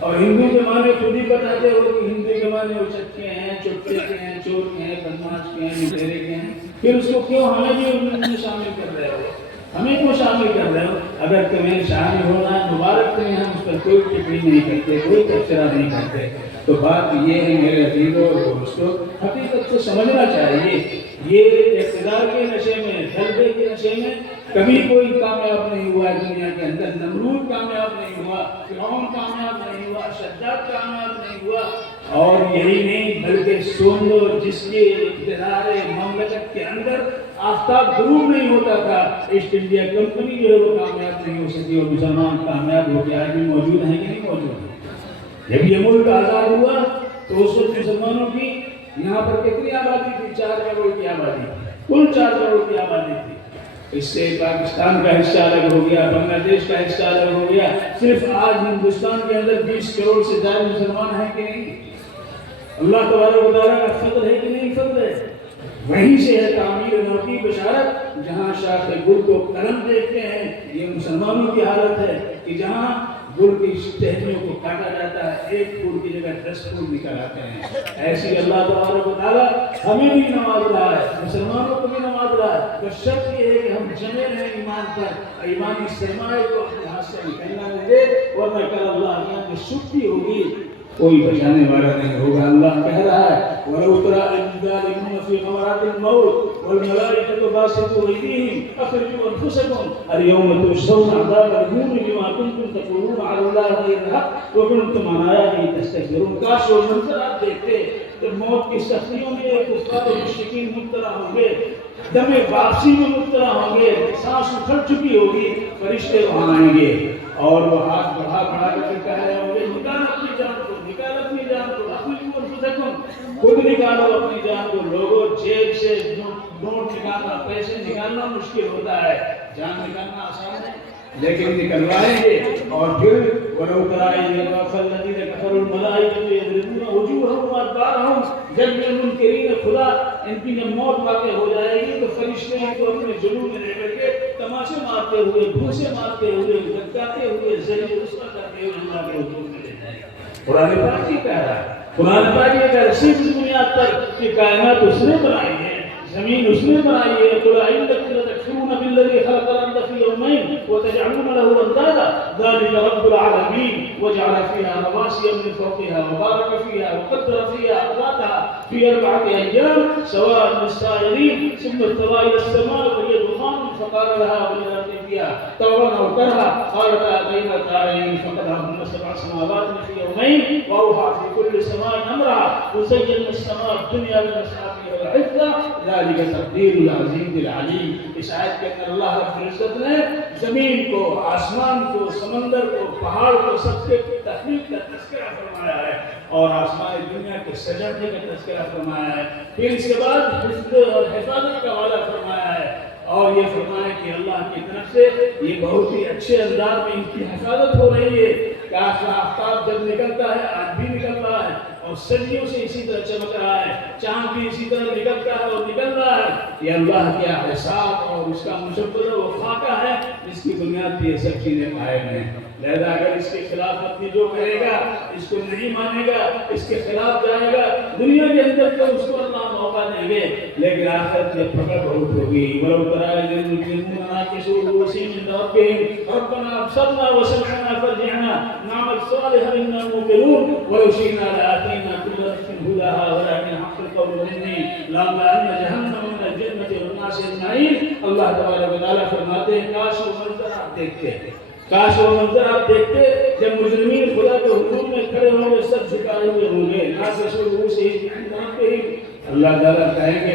اور ہندو کے معنی خود ہی بتاتے ہو کہ ہندو کے معنی اچکے ہیں، چٹکے کے ہیں، چور کے ہیں، بدماش کے ہیں، لٹیرے کے ہیں. پھر اس کو کیوں ہمیں بھی ان میں شامل کر رہے ہو؟ ہمیں کیوں شامل کر رہے ہو؟ اگر تمہیں شامل ہونا ہے مبارک تمہیں، ہم اس پر کوئی ٹپڑی نہیں کرتے، کوئی تبصرہ نہیں کرتے. تو بات یہ ہے میرے عزیزوں اور دوستوں، حقیقت کو سمجھنا چاہیے. یہ اقتدار کے نشے میں، غلبے کے نشے میں کبھی کوئی کامیاب نہیں ہوا ہے دنیا کے اندر. نمرود کامیاب نہیں ہوا، فرعون کامیاب نہیں ہوا، شداد کامیاب نہیں ہوا. اور یہی نہیں بلکہ سن لو، جس کے اقتدار مملکت کے اندر آفتاب غروب نہیں ہوتا تھا، ایسٹ انڈیا کمپنی جو ہے وہ کامیاب نہیں ہو سکی، اور مسلمان کامیاب ہو کے آج بھی موجود ہیں کہ نہیں موجود ہیں. جب یہ ملک آزاد ہوا تو اس وقت مسلمانوں کی یہاں پر کتنی آبادی تھی؟ 4 کروڑ کی آبادی تھی، کل 4 کروڑ کی آبادی تھی. اس سے پاکستان کا حصہ الگ ہو گیا، بنگلہ دیش کا حصہ الگ ہو گیا. صرف آج ہندوستان کے اندر 20 کروڑ سے زیادہ مسلمان ہیں کہ نہیں؟ اللہ تبارک و تعالیٰ کا فضل ہے کہ نہیں فضل ہے؟ وہیں سے ہے تعمیر نو کی بشارت. جہاں شاخ گل کو قلم دیکھتے ہیں، یہ مسلمانوں کی حالت ہے کہ جہاں گل کی ٹہنیوں کو کاٹا جاتا ہے، 1 پھول کی جگہ 10 پھول نکل آتے ہیں. ایسی اللہ تبارک و تعالیٰ ہمیں بھی نواز رہا ہے، مسلمانوں کو بھی نواز رہا ہے. بس شرط یہ ہے کہ ہم جمے رہیں ایمان پر، ایمانی سرمایہ کو اپنے ہاتھ سے نکلنا نہیں دے، ورنہ کل اللہ میں چھٹی ہوگی، کوئی بچانے والا نہیں ہوگا. اللہ کہہ رہا ہے وَلَوْ تَرَىٰ إِذِ الظَّالِمُونَ فِي غَمَرَاتِ الْمَوْتِ وَالْمَلَائِكَةُ بَاسِطُو أَيْدِيهِمْ أَخْرِجُوا أَنفُسَكُمْ الْيَوْمَ تُجْزَوْنَ عَذَابَ الْهُونِ بِمَا كُنتُمْ تَقُولُونَ عَلَى اللَّهِ غَيْرَ الْحَقِّ وَكُنتُمْ عَنْ آيَاتِهِ تَسْتَكْبِرُونَ. کاش وہ منظر آپ دیکھتے تو موت کی سختیوں میں کفار و مشرکین مبتلا ہوں گے، دم واپسی میں مبتلا ہوں گے، سانس اکھڑ چکی ہوگی، فرشتے وہاں آئیں گے اور وہ ہاتھ بڑھا کر کہہ رہے ہوں گے نکال اپنی جان کو، نکال اپنی جان کو، خود نکالو اپنی جان کو. لوگوں جیب سے نوٹ نکالنا، پیسے نکالنا مشکل ہوتا ہے، جان نکالنا آسان ہے، لیکن نکلوائیں گے. اور پھر وَلَوْ تَرَىٰ إِذِ يَتَوَفَّى الَّذِينَ كَفَرُوا الْمَلَائِكَةُ يَضْرِبُونَ وُجُوهَهُمْ وَأَدْبَارَهُمْ. جب یہ منکرین خدا ان کی جب موت واقع ہو جائے گی تو فرشتے ان کو اپنے جلود میں لے کر کے تماشے مارتے ہوئے، بھوسے مارتے ہوئے، لٹکاتے ہوئے، ذلیل رسوا کرتے ہوئے اللہ کے حضور میں لے جائیں گے. قرآن پاک یہ کہہ رہا ہے، قرآن پاک یہ کہہ رہا ہے صرف اس بنیاد پر کہ کائنات اس نے بنائی ہے، زمین اس نے بنائی ہے. قُلْ أَئِنَّكُمْ لَتَكْفُرُونَ بِالَّذِي خَلَقَ الْأَرْضَ فِي يَوْمَيْنِ وَتَجْعَلُونَ لَهُ أَندَادًا ذَلِكَ رَبُّ الْعَالَمِينَ وَجَعَلَ فِيهَا رَوَاسِيَ مِن فَوْقِهَا وَبَارَكَ فِيهَا وَقَدَّرَ فِيهَا أَقْوَاتَهَا فِي 4 أَيَّامٍ سَوَاءً لِّلسَّائِلِينَ ثُمَّ استوى إِلَى السَّمَاءِ وَهِيَ دُخَانٌ فَقَالَ لَهَا وَلِلْأَرْضِ ائْتِيَا طَوْعًا أَوْ كَرْهًا قَالَتَا أَتَيْنَا طَائِعِينَ فَقَضَاهُنَّ 7 سَمَاوَاتٍ فِي يَوْمَيْنِ وَأَوْحَىٰ فِي كُلِّ سَمَاءٍ أَمْرَهَا وَزَيَّنَّا السَّمَاءَ الدُّنْيَا بِمَصَابِيحَ وَحِفْظًا ذَلِكَ تَقْدِيرُ الْعَزِيزِ الْعَلِيمِ. اس آیت کے اندر اللہ رب العزت نے زمین کو، آسمان کو، سمندر کو، پہاڑ کو، سب کے تخلیق کا تذکرہ فرمایا ہے. اور آسمان دنیا کے سجانے کا تذکرہ فرمایا ہے، پھر اس کے بعد حفظ اور حفاظت کا وعدہ فرمایا ہے، اور یہ فرمایا کہ اللہ کی طرف سے یہ بہت ہی اچھے انداز میں ان کی حفاظت ہو رہی ہے کہ آفتاب جب نکلتا ہے آج بھی نکل رہا ہے اور صدیوں سے اسی طرح چمک رہا ہے، چاند بھی اسی طرح نکلتا ہے اور نکل رہا ہے۔ یہ اللہ کے احسان اور اس کا مشبہ و خاکہ ہے جس کی بنیاد پہ یہ سب چیزیں قائم ہیں۔ لہذا اگر اس کے خلاف اپنی جو کرے گا، اس کو نہیں مانے گا، اس کے خلاف جائے گا، دنیا کے اندر تو اس کو اللہ موقع دیں گے، لیکن آخرت میں پکڑ بہت ہوگی۔ وَلَوْ تَرَىٰ إِذِ الْمُجْرِمُونَ نَاكِسُو رُءُوسِهِمْ عِندَ رَبِّهِمْ رَبَّنَا أَبْصَرْنَا وَسَمِعْنَا فَارْجِعْنَا نَعْمَلْ صَالِحًا إِنَّا مُوقِنُونَ وَلَوْ شِئْنَا لَآتَيْنَا كُلَّ نَفْسٍ هُدَاهَا وَلَٰكِنْ حَقَّ الْقَوْلُ مِنِّي لَأَمْلَأَنَّ جَهَنَّمَ مِنَ الْجِنَّةِ وَالنَّاسِ أَجْمَعِينَ۔ اللہ تبارک و تعالیٰ فرماتے ہیں کاش وہ منظر آپ دیکھتے، کاش وہ منظر آپ دیکھتے جب مجرمین خدا کے حضور میں کھڑے ہوں گے، سب جھکائے ہوئے ہوں گے، ناکسو رؤوسہم عند ربہم۔ اللہ تعالیٰ کہیں گے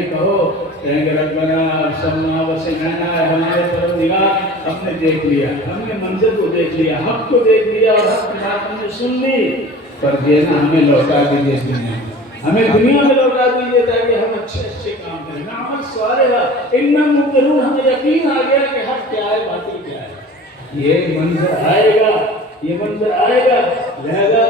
کہیں گے ربنا ابصرنا وسمعنا، ہمارے پروردگار ہم نے دیکھ لیا، ہم نے منظر کو دیکھ لیا، حق کو دیکھ لیا اور حق کی بات ہم نے سن لی، پر دینا ہمیں لوٹا دیجیے دنیا میں، ہمیں دنیا میں لوٹا دیجیے تاکہ ہم اچھے اچھے کام کریں، نعمل صالحا انا موقنون، ہمیں یقین آ گیا کہ حق کیا ہے باطل کیا ہے۔ یہ منظر آئے گا، یہ منظر آئے گا۔ لہذا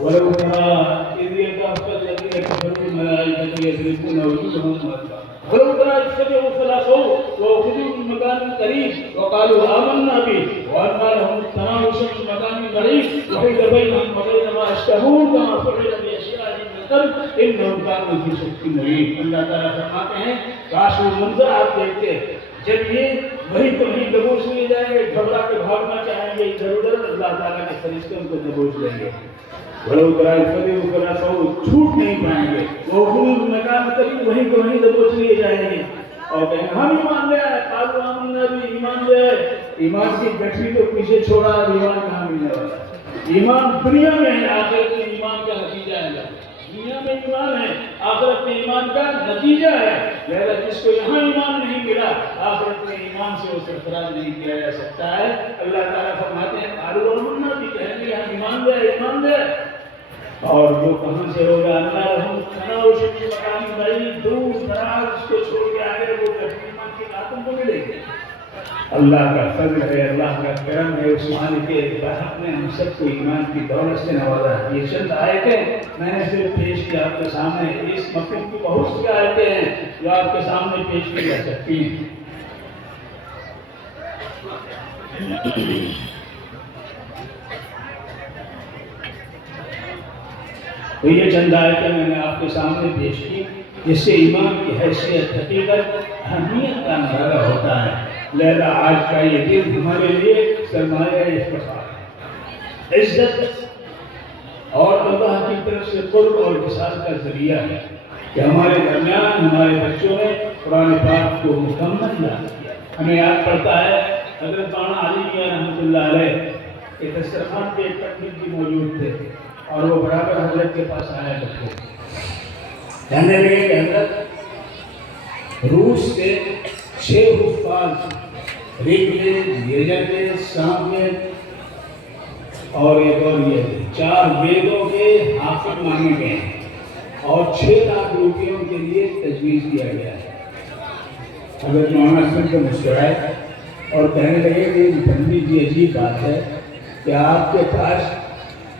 وَلَوْ تَرَىٰ إِذْ يَتَوَفَّى الَّذِينَ كَفَرُوا الْمَلَائِكَةُ يَضْرِبُونَ وُجُوهَهُمْ وَأَدْبَارَهُمْ وَلَوْ تَرَىٰ إِذْ فَزِعُوا فَلَاقُوهُ وَأُخِذُوا مِن مَّكَانٍ قَرِيبٍ وَقَالُوا آمَنَّا بِهِ وَأَنَّىٰ لَهُمُ التَّنَاوُشُ مِن مَّكَانٍ بَعِيدٍ وَحِيلَ بَيْنَهُمْ وَبَيْنَ مَا يَشْتَهُونَ كَمَا فُعِلَ بِأَشْيَاعِهِم مِّن قَبْلُ إِنَّهُمْ كَانُوا فِي شَكٍّ مُّرِيبٍ۔ اللہ تعالیٰ فرماتے ہیں کاش وہ منظر آپ دیکھتے جب یہ وہیں تو وہیں دبوچ لیے جائیں گے، گھبرا کے بھاگنا چاہیں گے ادھر ادھر، اللہ تعالیٰ کے فرشتے ان کو دبوچ لیں گے۔ وَلَوْ تَرَىٰ إِذْ فَزِعُوا فَلَاقُوهُ، چھوٹ نہیں پائیں گے، وَأُخِذُوا مِن مَّكَانٍ قَرِيبٍ، وہیں تو وہیں دبوچ لیے جائیں گے اور کہیں ہم ایمان لے آئے، قالوا آمنا بھی ایمان لے آئے۔ ایمان کی گٹھی تو پیچھے چھوڑا، ایمان کہاں ملنے والا؟ ایمان دنیا میں ہے، آخرت میں ایمان کا نتیجہ ہے۔ دنیا میں ایمان ہے، آخرت میں ایمان کا نتیجہ ہے۔ لہذا جس کو یہاں ایمان نہیں ملا، آخرت میں ایمان سے وہ سرفراز نہیں کیا جا سکتا ہے۔ اللہ تعالیٰ فرماتے ہیں قالوا آمنا بھی، کہیں گے ہم ایمان لے ایمان لے، اور جو کہاں سے ہوگا اللہ رحم تناوش کی مکانی بڑی دور دراز اس کو چھوڑ کے آئے، وہ ایمان کے آتم کو ملے گی۔ اللہ کا فضل ہے، اللہ کا کرم ہے، اس مالک برحق نے ہم سب کو ایمان کی دولت سے نوازا ہے۔ یہ چند آیتیں میں نے صرف پیش کی آپ کے سامنے، اس مفہوم کی بہت سی آیتیں ہیں جو آپ کے سامنے پیش کی جا سکتی ہیں۔ تو یہ چند آیتیں میں نے آپ کے سامنے پیش کی جس سے ایمان کی حیثیت، حقیقت، اہمیت کا اندازہ ہوتا ہے۔ لہذا آج کا یہ دن ہمارے لیے سرمایہ افتخار، عزت اور اللہ کی طرف سے قرب اور وصال کا ذریعہ ہے کہ ہمارے درمیان ہمارے بچوں نے قرآن پاک کو مکمل یاد کیا۔ ہمیں یاد پڑتا ہے حضرت مولانا علی میاں رحمۃ اللہ علیہ کے دسترخوان پہ ایک پنڈت جی موجود تھے اور وہ برابر حضرت کے پاس آیا کرتے کہنے لگے کہ حضرت روس سے 6 حفاظ ریگوید، یجوید، سامویل اور ایک اور یہ 4 ویدوں کے حافظ مانے گئے ہیں اور 6 لاکھ روپیوں کے لیے تجویز کیا گیا ہے۔ حضرت مولانا سن کے مسکرائے اور کہنے لگے کہ پنڈت جی عجیب بات ہے کہ آپ کے پاس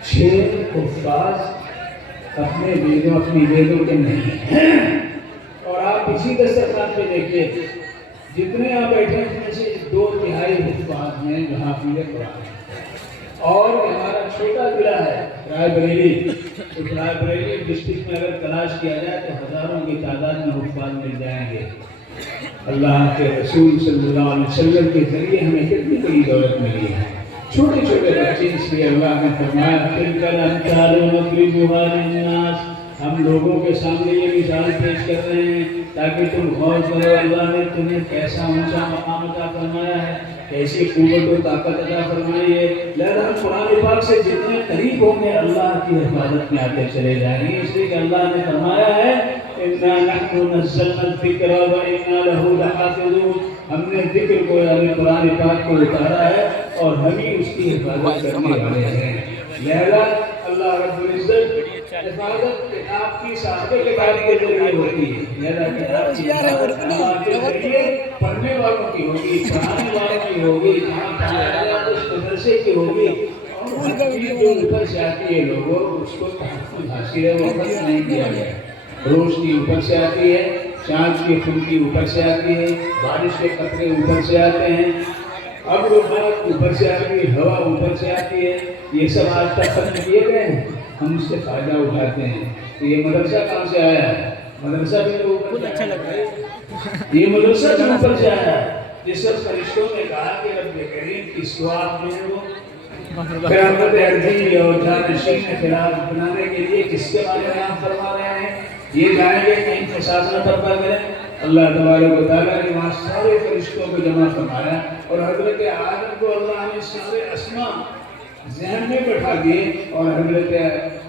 6 حفاظ اپنے ویدوں کے نہیں ہیں اور آپ اسی دسترخوان پہ دیکھیے جتنے آپ بیٹھے ہیں ان سے 2/3 حفاظ ہیں جو حافظ قرآن ہیں، اور ہمارا چھوٹا ضلع ہے رائے بریلی، اس رائے بریلی ڈسٹرکٹ میں اگر تلاش کیا جائے تو ہزاروں کی تعداد میں حفاظ مل جائیں گے۔ اللہ کے رسول صلی اللہ علیہ وسلم کے ذریعے ہمیں کتنی بڑی دولت ملی ہے۔ چھوٹے چھوٹے بچے، اس لیے اللہ نے فرمایا تلک الامثال نضربها للناس، ہم لوگوں کے سامنے یہ مثال پیش کر رہے ہیں تاکہ تم غور کرو اللہ نے تمہیں کیسا اونچا مقام عطا فرمایا ہے، کیسی قوت و طاقت عطا فرمائی ہے۔ لہذا ہم قرآن پاک سے جتنے قریب ہوں گے اللہ کی حفاظت میں آتے چلے جائیں گے، اس لیے کہ اللہ نے فرمایا ہے اِنَّا نَحْنُ نَزَّلْنَا الذِّكْرَ وَإِنَّا لَهُ لَحَافِظُونَ، ہم نے ذکر کو یعنی قرآن پاک کو اتارا ہے اور ہم ہی اس کی حفاظت کرنے والے ہیں۔ لہذا اللہ رب العزت حفاظت کتاب کی صاحب کتاب کے ذریعے ہوتی ہے، لہذا کتاب کی حفاظت کے ذریعے پڑھنے والوں کی ہوگی، پڑھانے والوں کی ہوگی، جہاں پڑھایا جائے اس مدرسے کی ہوگی، اور ہر چیز جو اوپر سے آتی ہے لوگوں اس کو تحفظ حاصل ہے، وہ خط نہیں کیا گیا۔ روشنی اوپر سے آتی ہے، چاند کی خنکی اوپر سے آتی ہے، بارش کے قطرے اوپر سے آتے ہیں، اب وہ بات اوپر سے آتی ہے، ہوا اوپر سے آتی ہے، یہ سب آج تک ختم کیے گئے ہیں، ہم اس سے فائدہ اٹھاتے ہیں۔ تو یہ مدرسہ کہاں سے آیا ہے؟ مدرسہ بھی تو اوپر سے آیا ہے، یہ مدرسہ بھی اوپر سے آیا ہے۔ جس سب فرشتوں نے کہا کہ رب کریم کی سواب جو ہے وہ قیامت ارضی اور جانشین خلاف بنانے کے لیے کس کے بارے میں آپ فرما رہے ہیں؟ یہ جائیں گے کہ ان کے ساتھ نہ برپا کریں۔ اللہ تبارک و تعالیٰ نے وہاں سارے فرشتوں کو جمع فرمایا اور حضرت آدم کو اللہ نے سارے اسماء ذہن میں بٹھا دیے اور حضرت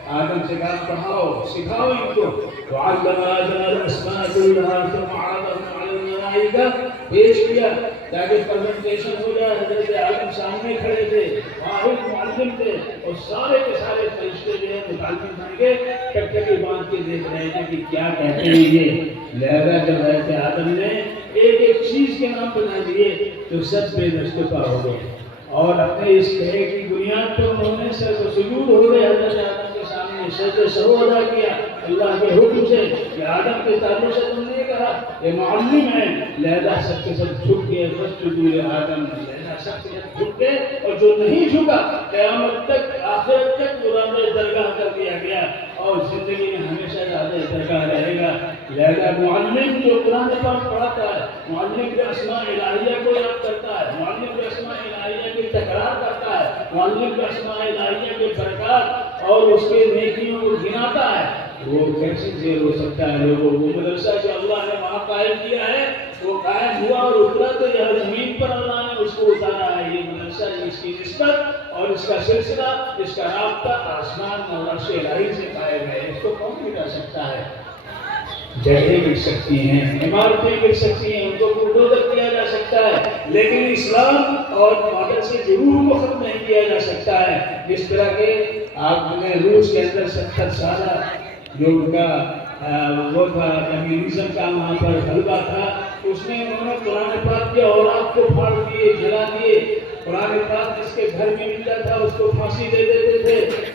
آدم سے کہا پڑھاؤ سکھاؤ ان کو، وعلم آدم الاسماء كلها ثم عرضهم على الملائکہ، پیش کیا تاکہ پریزنٹیشن ہو جائے۔ حضرت آدم سامنے کھڑے تھے، واحد معلم تھے، اور سارے کے سارے فرشتے جو ہے متعلم بن کے ٹکٹکی باندھ کے دیکھ رہے تھے کہ کیا کہتے ہیں یہ۔ لہذا جب حضرت آدم نے ایک ایک چیز کے نام بنا دیے تو سب بے دستپا ہو گئے، اور اپنے اس کہے کی بنیاد پر انہوں نے سر و سجود ہو گئے حضرت آدم کے سامنے، سجدہ سہو ادا کیا اللہ کے حکم سے کہ آدم کے تعلق سے تم نے کہا یہ معلم ہے، لہذا سب کے سب جھک گئے، فسجدوا لآدم، لہذا سب کے سب جھک گئے، اور جو نہیں جھکا قیامت تک آخرت تک قرآن درگاہ کر دیا گیا اور زندگی میں ہمیشہ یاد درگاہ رہے گا۔ لہذا معلم جو قرآن پاک پڑھاتا ہے، معلم جو اسماء الہیہ کو یاد کرتا ہے، معلم جو اسماء الہیہ کی تکرار کرتا ہے، معلم جو اسماء الہیہ کے برکات اور اس کے نیکیوں کو گناتا ہے، وہ کیسے زیر ہو سکتا ہے لوگوں؟ وہ مدرسہ جو اللہ نے وہاں قائم کیا ہے وہ قائم ہوا اور اترا تو یہ زمین پر اللہ نے اس کو اتارا ہے۔ یہ مدرسہ اس کی نسبت اور اس کا سلسلہ، اس کا رابطہ آسمان اور عرش الہی سے قائم ہے، اس کو کون مٹا سکتا ہے؟ جگہیں مل سکتی ہیں، عمارتیں مل سکتی ہیں، ان کو بلڈوزر کیا جا سکتا ہے، لیکن اسلام اور ماڈل سے ضرور کو ختم نہیں کیا جا سکتا ہے۔ جس طرح کے آپ نے روس کے اندر 70 سالہ جو ان کا وہ تھا کمیونزم کا وہاں پر غلبہ تھا، اس میں انہوں نے قرآن پاک کے اوراق کو پھاڑ دیے، جلا دیے، قرآن پاک جس کے گھر میں ملتا تھا اس کو پھانسی دے دیتے تھے،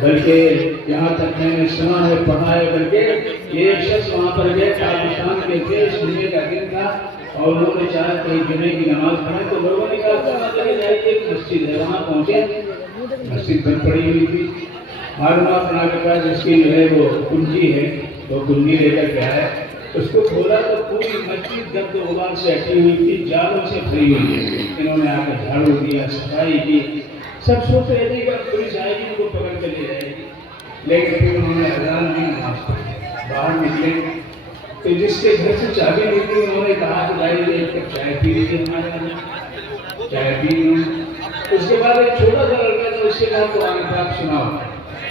بلکہ یہاں تک میں نے سنا ہے پڑھا ہے، بلکہ ایک شخص وہاں پر گئے پاکستان کے تھے، جمعے کا دن تھا اور انہوں نے چاہا کہ جمعے کی نماز پڑھیں، تو لوگوں نے کہا چلے جائے ایک مسجد ہے، وہاں پہنچے، مسجد بند پڑی ہوئی تھی، معلومات بنا کے پاس جس کی جو ہے وہ کنجی ہے، وہ کنجی لے کر کے آئے، اس کو کھولا تو پوری مسجد گرد و غبار سے ہٹی ہوئی تھی، جالوں سے بھری ہوئی تھی۔ انہوں نے آ کے جھاڑو دیا، صفائی کی، سب سوچ رہے تھے کہ پولیس آئے گی ان کو پکڑ کے لے جائے گی، لیکن پھر انہوں نے اذان دی، نماز پڑھی، باہر نکلے تو جس کے گھر سے چابی ملی انہوں نے کہا کہ بھائی ایک کپ چائے پی لیجیے ہمارے گھر، چائے پی لی۔ اس کے بعد ایک چھوٹا سا لڑکا تھا، اس کے بعد قرآن پاک سناؤ،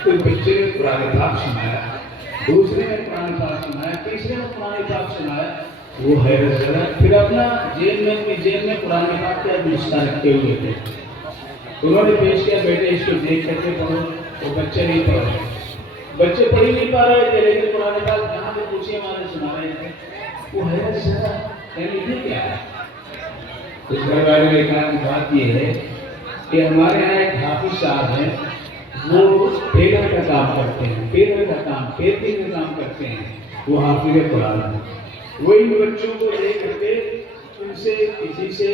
کوئی بچے نے قرآن پاک سنایا، دوسرے نے قرآن پاک سنایا، تیسرے نے قرآن پاک سنایا، وہ حیرت زدہ، پھر اپنا جیب میں قرآن پاک کا نسخہ رکھے ہوئے تھے، انہوں نے پیش کیا بیٹے اس کو دیکھ کر کے پڑھو، وہ بچے نہیں پڑھ رہے، بچے پڑھ ہی نہیں پا رہے تھے، لیکن قرآن پاک جہاں پہ پوچھے ہمارے سنا رہے تھے، وہ حیرت زدہ یعنی یہ کیا ہے؟ اس گھر والے نے کہا کہ بات یہ ہے کہ ہمارے یہاں ایک حافظ صاحب ہیں، وہ ٹیلر کا کام کرتے ہیں، ٹیلر کا کام، پیپنگ کا کام کرتے ہیں، وہ حافظ قرآن ہیں، وہ ان بچوں کو لے کر کے ان سے کسی سے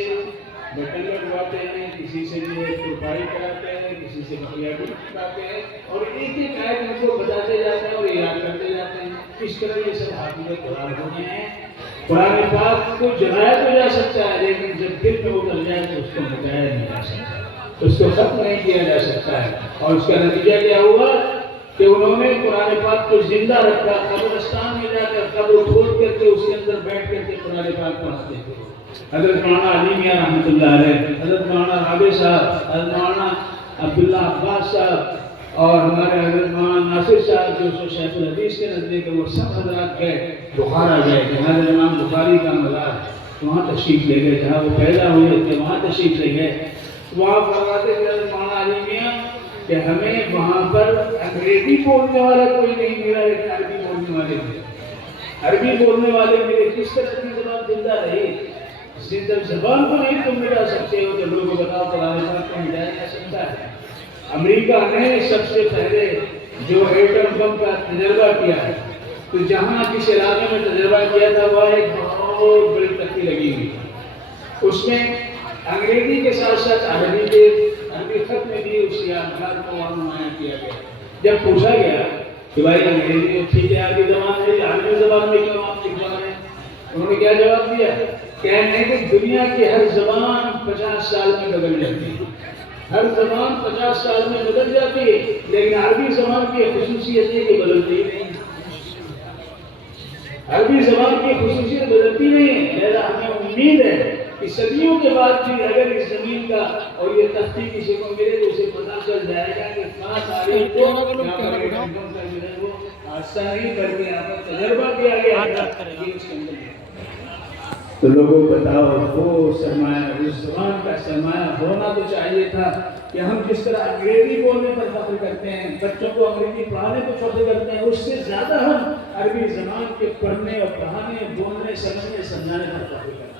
بٹن لگواتے ہیں، کسی سے جو ہے پروفائل کراتے ہیں، کسی سے بقیہ کراتے ہیں، اور ایک ایک آیت ان کو بتاتے جاتے ہیں اور یاد کرتے جاتے ہیں۔ اس طرح یہ سب حافظ قرآن ہو گئے ہیں۔ قرآن پاک کو جلایا تو جا سکتا ہے، لیکن جب دل میں اتر جائے تو اس کو مٹایا نہیں جا سکتا، اس کو ختم نہیں کیا جا سکتا ہے۔ اور اس کا نتیجہ کیا ہوا کہ انہوں نے قرآن پاک کو زندہ رکھا، قبرستان میں جا کر قبر کھود کر کے اس کے اندر بیٹھ کر کے قرآن پاک پڑھتے تھے۔ حضرت مولانا علی میاں رحمۃ اللہ علیہ، حضرت مولانا رابع صاحب، حضرت مولانا عبداللہ عباس صاحب اور ہمارے حضرت مولانا ناصر صاحب جو شیخ الحدیث کے نزدیک وہ سب حضرات گئے، بخارا گئے، جہاں امام بخاری کا مزار وہاں تشریف لے گئے، جہاں وہ پیدا ہوئے تھے وہاں تشریف لے گئے، وہاں فرماتے تھے حضرت مولانا علی میاں کہ ہمیں وہاں پر انگریزی بولنے والا کوئی نہیں ملا، لیکن عربی بولنے والے ملے۔ عربی بولنے والے ملے، کس طرح کی زبان زندہ رہی؟ جب زبان کو نہیں تم مٹا سکتے ہو تو لوگوں کو بتاؤ قرآن پاک کو مٹایا جا سکتا ہے۔ امریکہ نے سب سے پہلے جو ایٹم بم کا تجربہ کیا ہے، تو جہاں جس علاقے میں تجربہ کیا تھا وہ ایک بہت بڑی تختی لگی ہوئی، اس میں انگریزی کے ساتھ ساتھ عربی خط میں بھی اس یادگار کو وہاں نمایاں کیا گیا۔ جب پوچھا گیا کہ بھائی انگریزی تو ٹھیک ہے، عربی زبان ہے، عربی زبان میں کیوں آپ لکھوا رہے ہیں؟ انہوں نے کیا جواب دیا؟ کہنے کہ دنیا کی ہر زبان 50 سال میں بدل جاتی ہے، ہر زبان 50 سال میں بدل جاتی ہے، لیکن عربی زبان کی خصوصیت ہے کہ بدلتی ہی نہیں۔ عربی زبان کی خصوصیت بدلتی نہیں ہے، لہذا ہمیں امید ہے کہ صدیوں کے بعد بھی اگر اس زمین کا اور یہ تختی کسی کو ملے تو اسے پتہ چل جائے گا کہ 5 تاریخ کو یہاں پر ایک ایٹم کا جو ہے وہ حادثہ نہیں بلکہ یہاں پر تجربہ کیا گیا ہے اس کے اندر۔ تو لوگوں کو بتاؤ وہ سرمایہ، اس زبان کا سرمایہ ہونا تو چاہیے تھا کہ ہم جس طرح انگریزی بولنے پر فخر کرتے ہیں، بچوں کو انگریزی پڑھانے پر فخر کرتے ہیں، اس سے زیادہ ہم عربی زبان کے پڑھنے اور پڑھانے، بولنے، سمجھنے، سمجھانے پر فخر کرتے ہیں۔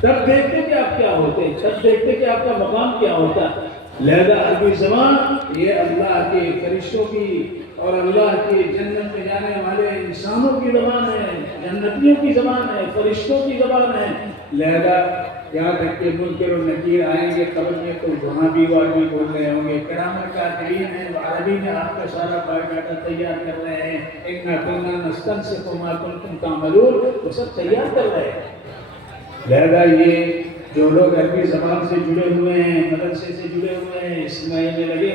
تب دیکھتے کہ آپ کیا ہوتے، تب دیکھتے کہ آپ کا مقام کیا ہوتا۔ لہذا عربی زبان یہ اللہ کے فرشتوں کی اور اللہ کی جنت میں جانے والے انسانوں کی زبان ہے، جنتیوں کی زبان ہے، فرشتوں کی زبان ہے۔ لہذا یہاں تک کہ منکر و نکیر آئیں گے قبر میں تو وہاں بھی وہ عربی بول رہے ہوں گے۔ کرامت کاتبین ہیں وہ عربی میں آپ کا سارا بایو ڈاٹا تیار کر رہے ہیں۔ اِنَّا كُنَّا نَسْتَنسِخُ مَا كُنتُمْ تَعْمَلُونَ، وہ سب تیار کر رہے ہیں۔ لہذا یہ جو لوگ عربی زبان سے جڑے ہوئے ہیں، مدرسے سے جڑے ہوئے ہیں، اس میں لگے ہوئے